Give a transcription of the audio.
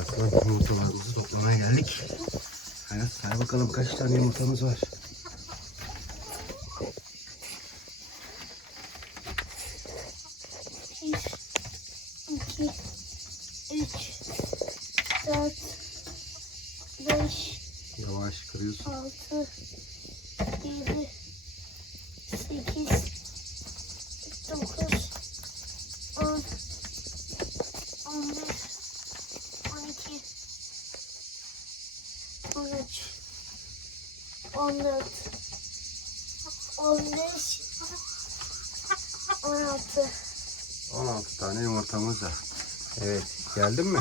Bakalım yumurtalarımızı toplamaya geldik. Hayat say bakalım kaç tane yumurtamız var. Bir, iki, üç, dört, beş, Yavaş kırıyorsun. altı, yedi, sekiz, 13 14 15 16 16 tane yumurtamız var. Evet geldin mi?